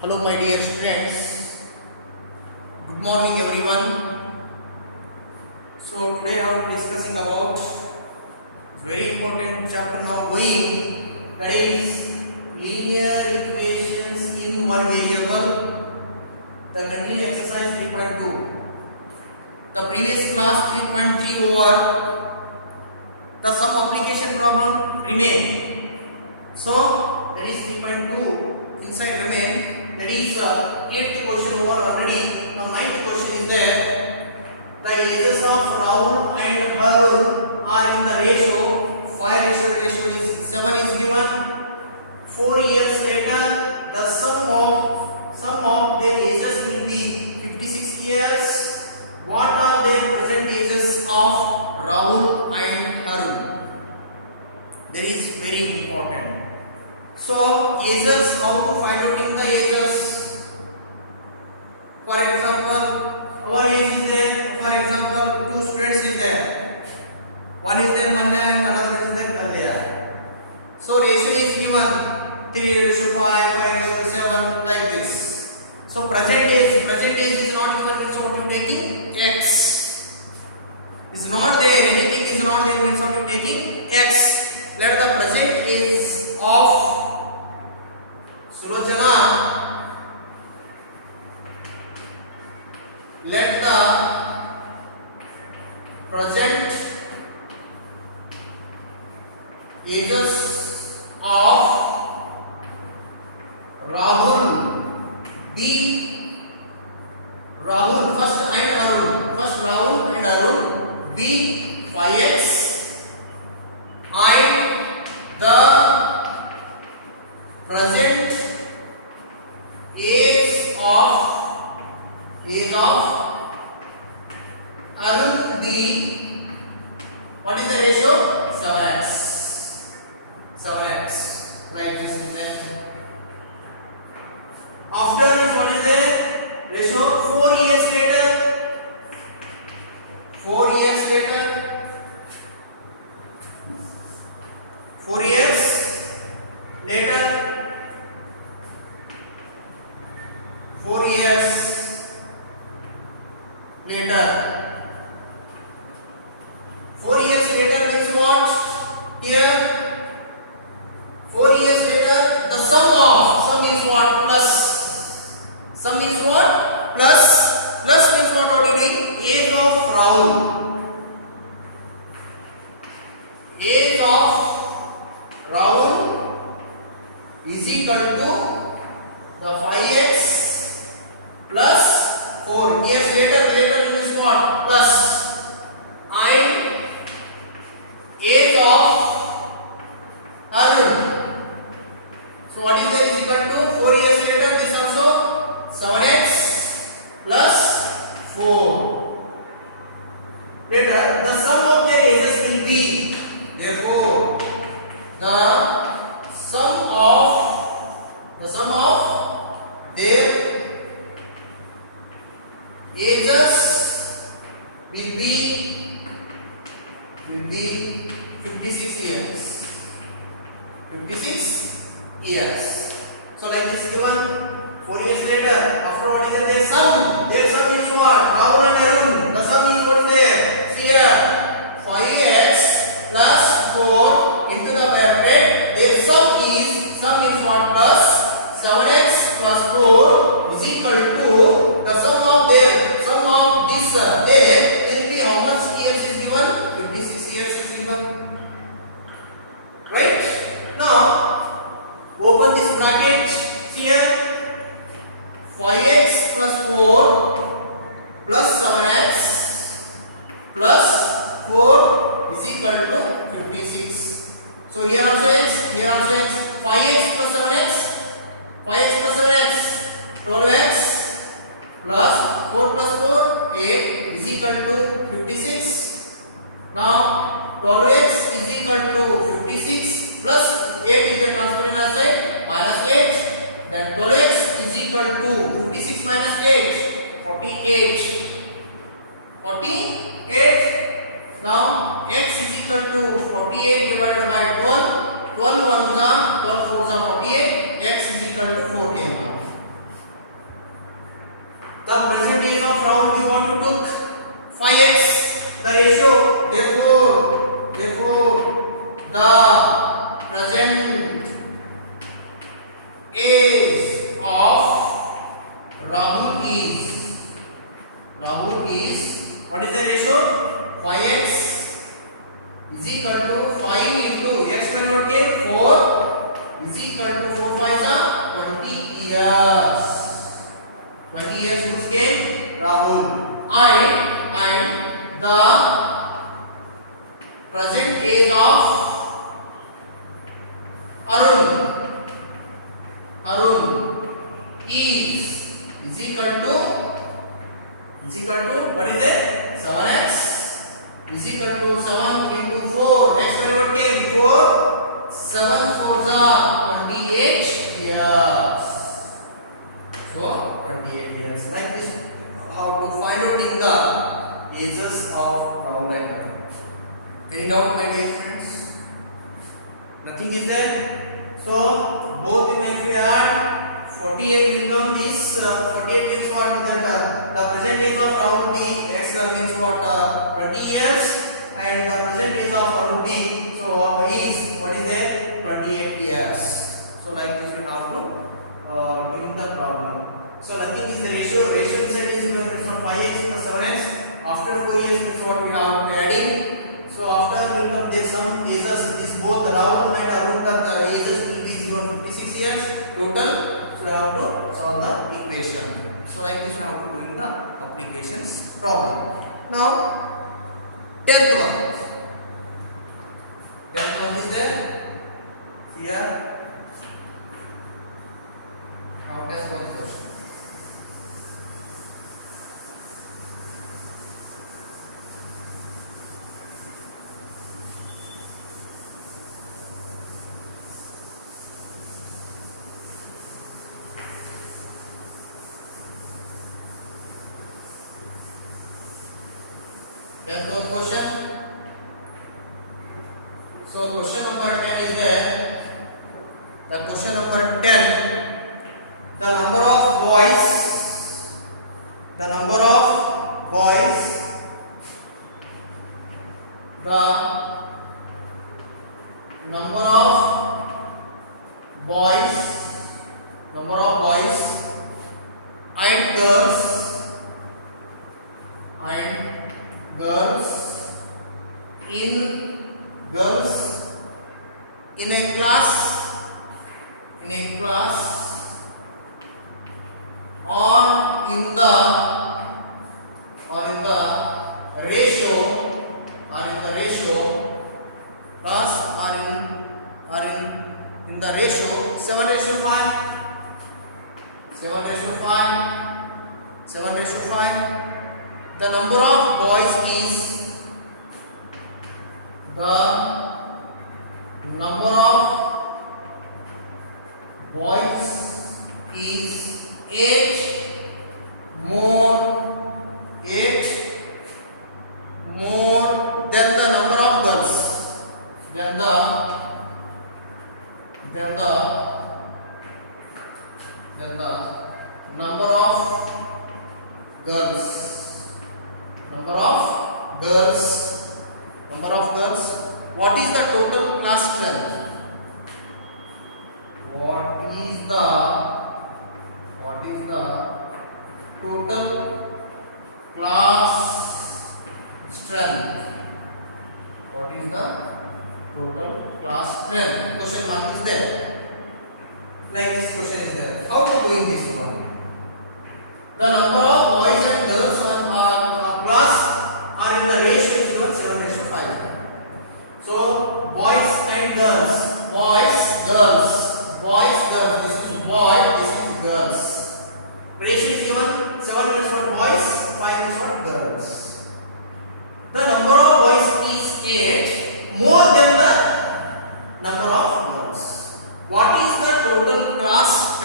Hello, my dear students. Good morning, everyone. So today I am discussing about very important chapter now going, that is linear equations in one variable. The new exercise 3.2. The previous class 3.3 over the sum application problem remain. So that is 3.2 inside remain. That is 8th question over already. Now 9th question is there. The ages of Rahul and Harun are in the ratio 5 ratio is 7 is given. 4 years later, the sum of their ages will be 56 years. What are their present ages of Rahul and Harun? That is very important. So ages, how to find out in the ages? For example, our age is there. For example, two students is there. One is there, another is there. So ratio is given 3:5, 5:7, like this. So present age is not given. Means what you taking x is not there. Anything is not there. Means what you taking x. Let the present age of Sulochana, let the present ages of Rahul be Rahul first and Harun. First Rahul and Harun be 5x and the present age of Arun be, what is the ratio? 7x. 7x. Like this is there. After this, what is the ratio? 4 years later. 4 years later. 4 years later. 4 years later. 4 years later means what? Here 4 years later, the sum is what? Plus. Sum is what? Plus. Plus means what are you doing? Age of Rahul. Age of Rahul is equal to the 5x plus 4 years later means what? Plus. And age of Arun. So what is there is equal to 4 years later, this also 7x plus 4. Later the sum of their ages will be, therefore the sum of their ages will be 56 years. 56 years. So like this given 4 years later, after what is there? Their sum is what? Rahul and Arun. The sum is what is there? See here, 5x plus 4 into the bracket. Their sum is what? Plus 7x plus 4 is equal to the sum of this. There will be how much years is given? 56 years is given. Right? Now open this bracket here. 5x plus 4 years. 20 years whose name? Rahul. And the present age of Arun is equal to what is it? 7x is equal to 7 into 4. Next one what came? 4. 7 4s are 28 years. So 28 years. Like this, how to find out in the ages of Rahul and Arun. Any doubt, my dear friends? Nothing is there. So both in if we add 48 will become this 48 means what? That the present age of Rahul B x means what? 20 years, and the present age of Arun B so is what is there? 28 years. So like this we have to do the problem. So nothing is the ratio. Ratio inside is equal to 5x plus 7x. After 4 years means what we have to adding. So after will come there some ages. This both Rahul and Arun the ages will be 56 years total. So I have to solve the equation. So I just have to do the applications problem. Now 10th one. 10th one is there. Here. Now test for the question. So question number 10 is there. The question number 10, the number of boys, the number of boys, the number of boys, number of boys and girls in a class or in the ratio class or in the ratio 7:5 the number of boys is the number of boys is 8 more than the number of girls, than the number of girls. What is the total class strength? What is the total class strength? What is the total class strength? Question mark is there. Like this question is there. How to do in this one? The number of boys and girls on our class are in the ratio is given 7:5. So boys and girls, this is boy, this is girls. Ratio is given 7 is for boys, 5 is for girls. The number of boys is 8 more than the number of girls. What is the total class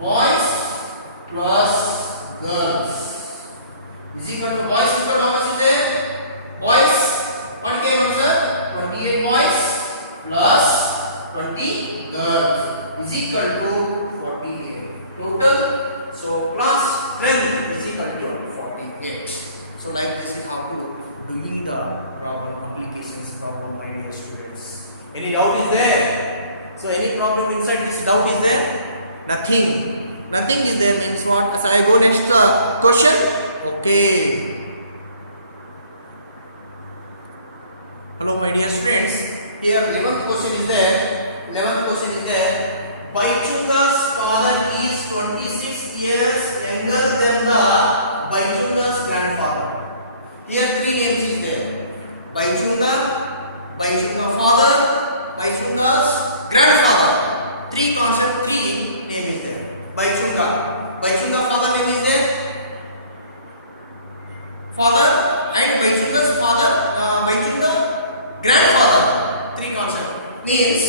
boys plus girls is equal to boys equal to how much is there? Boys, what came answer? 28 boys plus 20 girls is equal to 48 total. So class strength is equal to 48. So like this is how to doing the problem applications problem, my dear students. Any doubt is there? So any problem inside this doubt is there? Nothing. Nothing is there means what? So I go next question. Okay. Hello my dear students. Here 11th question is there. 11th question is there. Baichunga's father is 26 years younger than the Baichunga's grandfather. Here three names is there. Baichunga, Baichunga father, Baichunga's grandfather. Three concept, three name is there. Baichunga. Baichunga father name is there. Father and Baichunga's father, Baichunga grandfather. Three concept means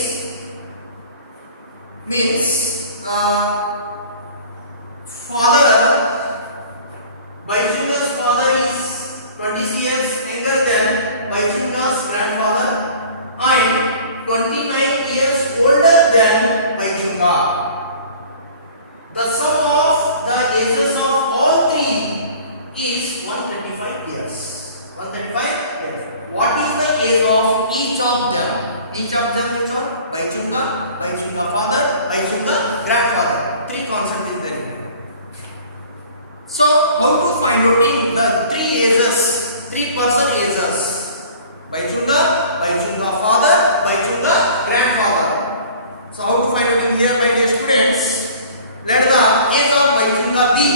father. Baichunga's father is 20 years younger than Baichunga's grandfather and 29 years older than Baichunga. The sum of the ages of all three is 135 years. 135 years. What is the age of each of them? Each of them is what? Baichunga, Baichunga father, Baichunga grandfather. Three concept is there. So how to find out the three ages, three person ages? Baichunga, Baichunga father, Baichunga grandfather. So how to find out here, my dear students? Let the age of Baichunga be.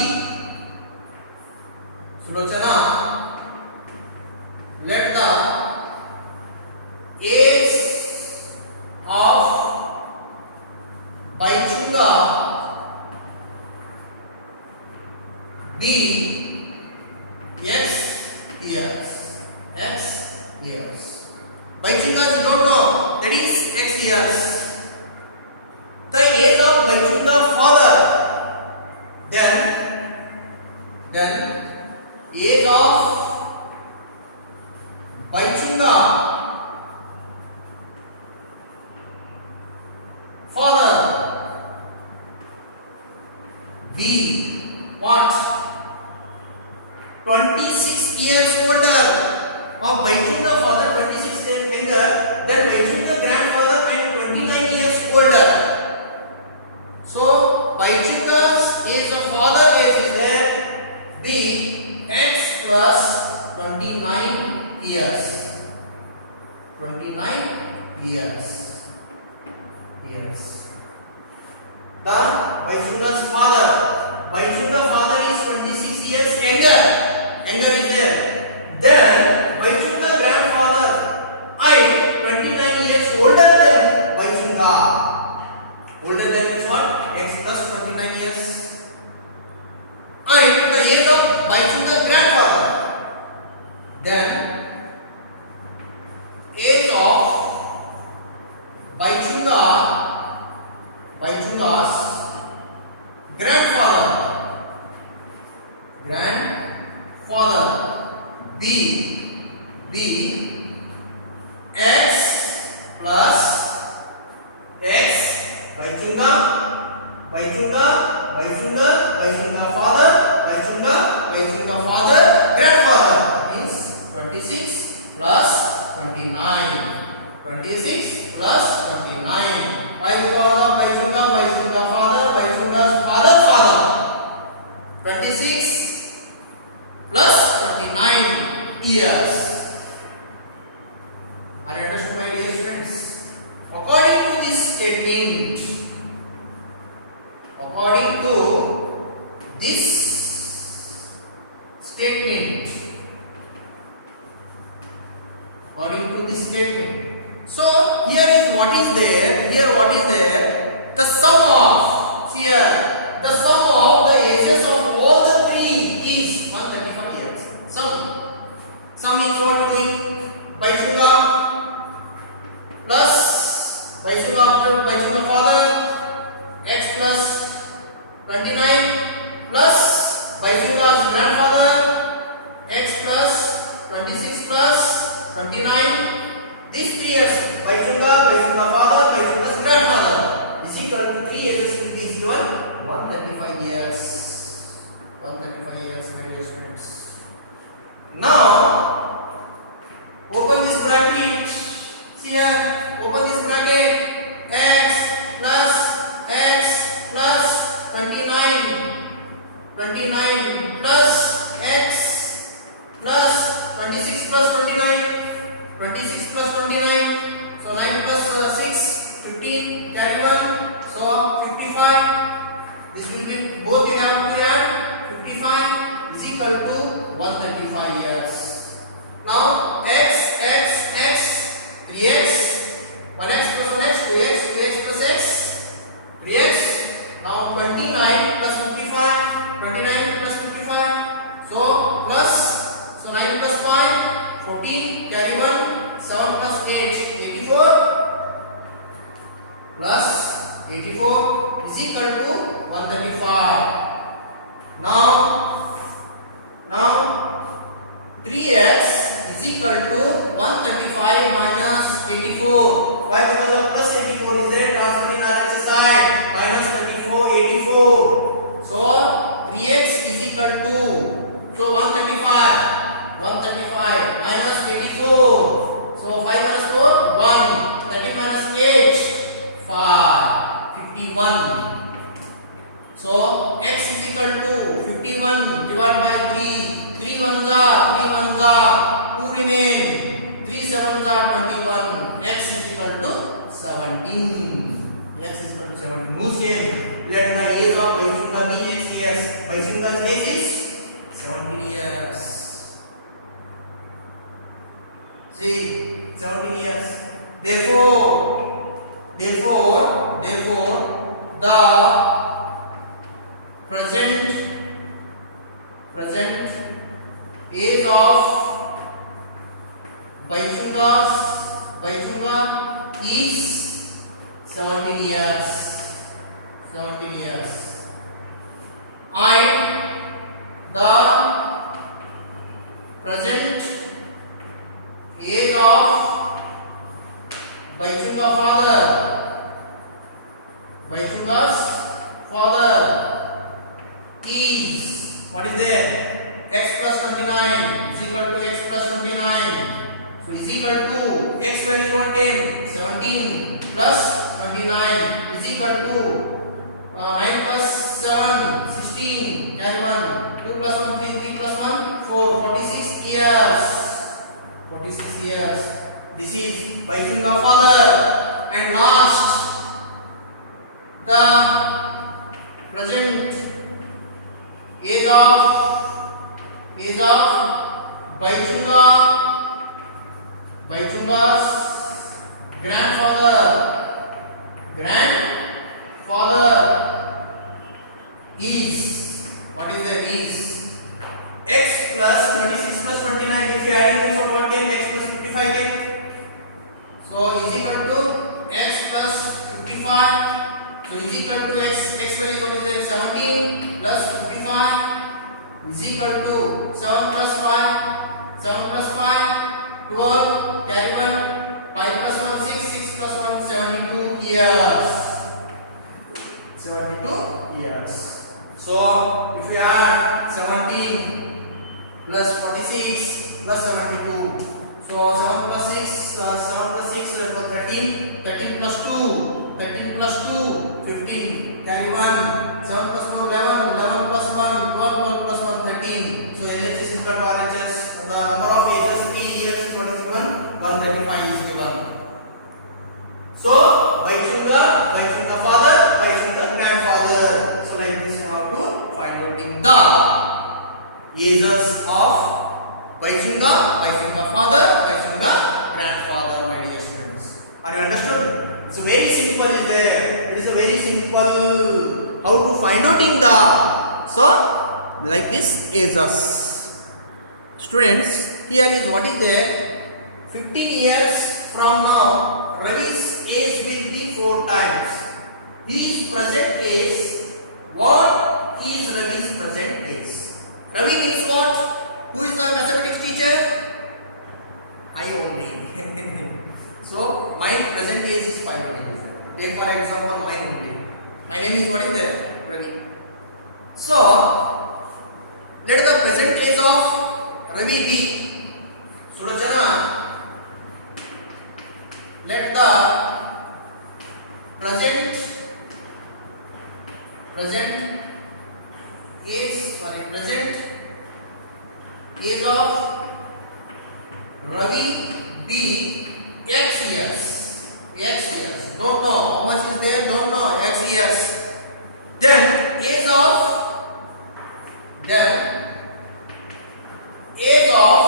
Sulochana, let the age of Baichunga be X years. X years. Baichunga you don't know, that is X years. The age of Baichunga father, then age of Baichunga father be what? 26 years older. Of Baichunga father 26 years younger, then Baichunga grandfather and 29 years older. So Baichunga's age of father age is there be X plus 29 years. 29 years. Years. The Baichunga's father is 26 years younger. Younger is there. Then Baichunga grandfather and 29 years older than Baichunga. Older than is what? X plus 29 years. And the age of Baichunga grandfather. Then age of Baichunga's grandfather be X plus X. Baichunga father, Baichunga father, grandfather is 26 plus 29. 26 plus 29. I call up Baichunga father, Baichunga's father. 26 plus 29 years. Are you understand, my dear friends? According to this statement, so here is what is there. The sum of the ages of all the three is 135 years. Sum is what doing? Baichunga plus Baichunga father, X plus 29 plus x plus 26 plus 29, 26 plus 29, so 9 plus 6, 15, carry 1, so 55. This will be, both you have to add, 55 is equal to 135 years. Now x, 3x, 1x plus 1x, 2x, 2x plus x, 3x. Now 29 plus 55, 29 plus 55, so plus, so 9 plus 5, 14, carry 1, 7 plus 8, 84, plus 84 is equal to 135. Now 3x is equal to 135 minus 84. Why? Because of plus 84 is there, transfer in RHS side, minus 34, 84. So 3x is equal to, so 135 minus 84. So 5 minus 4, 1. 30 minus 8, 5. 51. So x is equal to 51 divided by 3. 3 ones are 2 remain. 3 sevens are 21. X is equal to 17. X is equal to 17. Whose name? Let the age of Vaishunga be x years. Vaishunga's age is 17 years. See, 17 years. Therefore, the present age of Vaishunga is 17 years. 17 years. And the present age of Vaishunga's father is, what is there? X plus 29 is equal to x plus 29. So is equal to x value 17 plus 29 is equal to 9 plus 7, 16, and 1. 2 plus 1, 3 plus 1, 4, 46 years. 46 years. This is Vaishunga father. And last, the present age of Vaishunga's grandfather is, what is the is? X plus 26 plus 29. If you add this one, what get? X plus 55 get. So is equal to x plus 55. So is equal to x value what is there? 17 plus 55 is equal to 7 plus 5, 7 plus 5, 12, carry 1, 5 plus 1, 6 plus 1, 72 years. 72 years. So if we add 17 plus 46 plus 72, so 7 plus 6, 13, 13 plus 2, 13 plus 2, 15, carry 1, 7 plus 4, 11, 11 plus 1, 12 plus 1, 13. So LHS is equal to RHS. The number of ages 3 years is what is given? 135 is given. So Vaishunga father, Vaishunga grandfather. So like this is how to find out the ages of Vaishunga father, Vaishunga grandfather, my dear students. Are you understood? It's very simple is there. It is a very simple how to find out in the, so like this ages. Students, here is what is there. 15 years from now, Ravi's age will be 4 times. His present age, what is Ravi's present age? Ravi means what? Who is my mathematics teacher? I only. So my present age is 5 times. Take for example my only. My name is what is there? Ravi. So let the present age of Ravi be. Surajana, let the present present age of Ravi be X years. X years. Don't know how much is there. Don't know X years. Then age of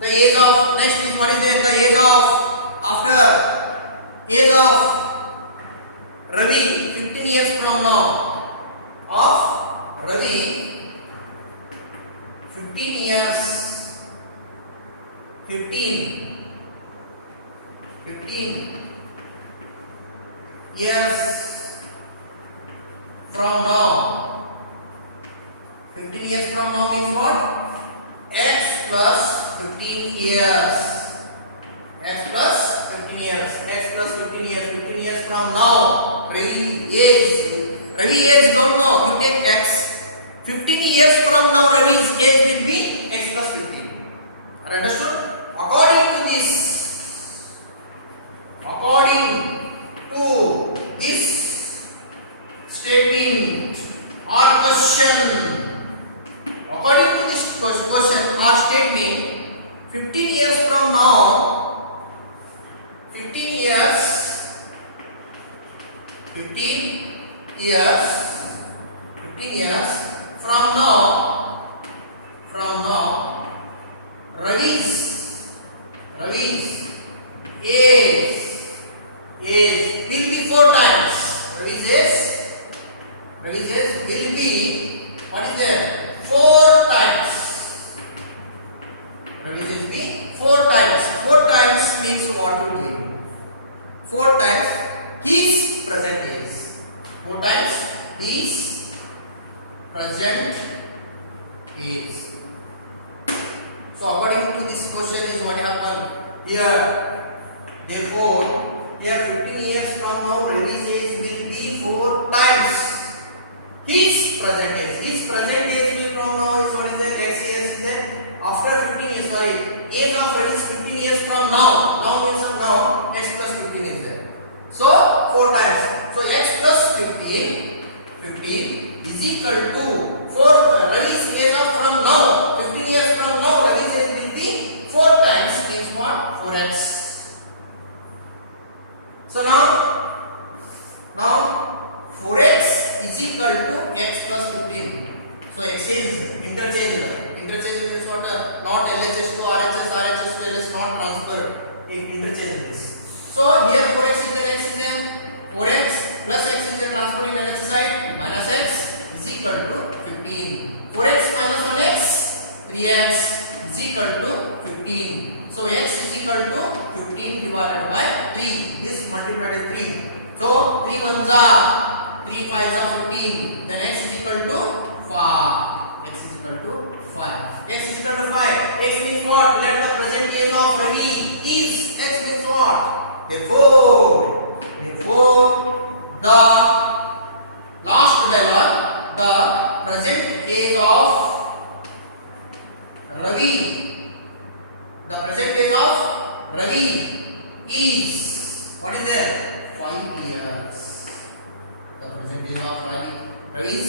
the age of next is what is there? The age of after age of Ravi 15 years from now of Ravi 15 years. 15 years from now. 15 years from now means what? X plus 15 years. X plus 15 years. X plus 15 years. 15 years from now. Ravi age don't know. You take X. 15 years from now Ravi's age will be X plus 15. Are understood? According to this statement or question, according to this question or statement, 15 years from now, 15 years from now, Ravi's age will be 4 times. Ravi's age will be, what is there? 4 times. Ravi's age be 4 times. 4 times means what will be? 4 times his present age. 4 times his present age. So according to this question is what happened here. Therefore, here 15 years from now, Ravi's age will be 4 times his present age. His present age will from now is what is there? X years is there. After 15 years, sorry, age of Ravi is 15 years from now. Now means of now, X plus 15 is there. So 4 times. So X plus 15 is equal to 4 Ravi's age of from now. 15 years from now, Ravi's age will be 4 times means what? 4x. So now 4x is equal to x plus 15. So x is interchange. Interchange means what? Not LHS to RHS, RHS to LS, not transfer. Interchange this. So here 4x is the x is there. 4x plus x is the transfer in the left side. Minus x is equal to 15. 4x minus 1x, 3x is equal to 15. So x is equal to 15 divided by 3. Multiplied is 3. So 3 ones are 3 5s are 15. Then x is equal to 5. X is equal to 5. X is equal to 5. X means what? Let the present age of Ravi is. X means what? Therefore, the last dialogue, the present age of Ravi, the present age of Ravi is, what is there? 5 years. The present age of Ravi is